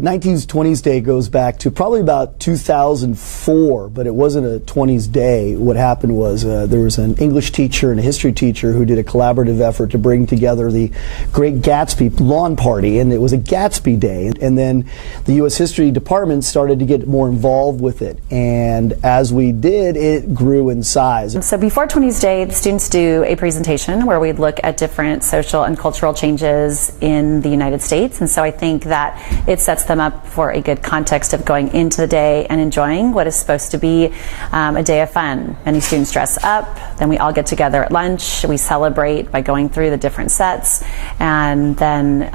1920s Day goes back to probably about 2004, but it wasn't a 20s day. What happened was there was an English teacher and a history teacher who did a collaborative effort to bring together the Great Gatsby lawn party, and it was a Gatsby Day. And then the U.S. History Department started to get more involved with it, and as we did, it grew in size. So before 20s Day, the students do a presentation where we look at different social and cultural changes in the United States, and so I think that it sets them up for a good context of going into the day and enjoying what is supposed to be a day of fun. Many students dress up, then we all get together at lunch, we celebrate by going through the different sets, and then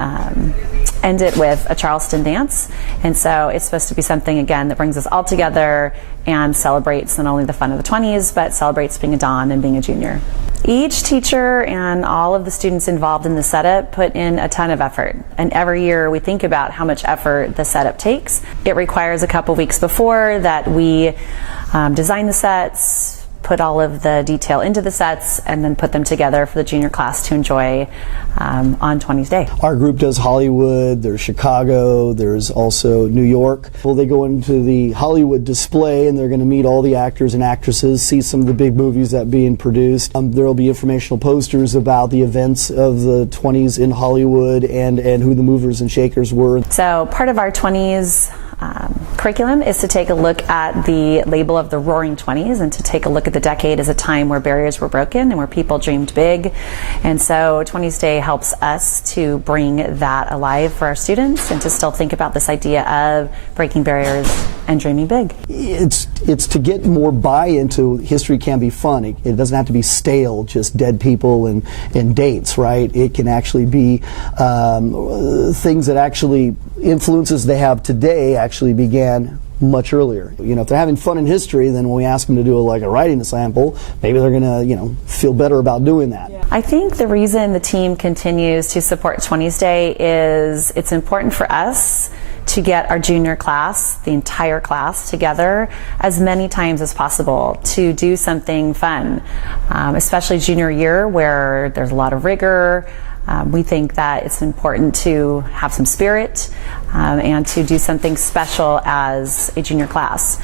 end it with a Charleston dance. And so it's supposed to be something, again, that brings us all together and celebrates not only the fun of the 20s, but celebrates being a Don and being a junior. Each teacher and all of the students involved in the setup put in a ton of effort, and every year we think about how much effort the setup takes. It requires a couple weeks before that we design the sets, put all of the detail into the sets, and then put them together for the junior class to enjoy on 20s Day. Our group does Hollywood, there's Chicago, there's also New York. Well, they go into the Hollywood display and they're going to meet all the actors and actresses, see some of the big movies that are being produced. There will be informational posters about the events of the 20s in Hollywood and who the movers and shakers were. So part of our 20s curriculum is to take a look at the label of the Roaring 20s and to take a look at the decade as a time where barriers were broken and where people dreamed big. And so 20s Day helps us to bring that alive for our students and to still think about this idea of breaking barriers and dreaming big. It's to get more buy-in to history can be fun. It doesn't have to be stale, just dead people and dates, right? It can actually be things that actually influences they have today actually began much earlier. You know, if they're having fun in history, then when we ask them to do a writing sample, maybe they're going to, feel better about doing that. Yeah. I think the reason the team continues to support 20s Day is it's important for us to get our junior class, the entire class, together as many times as possible to do something fun, especially junior year where there's a lot of rigor. We think that it's important to have some spirit and to do something special as a junior class.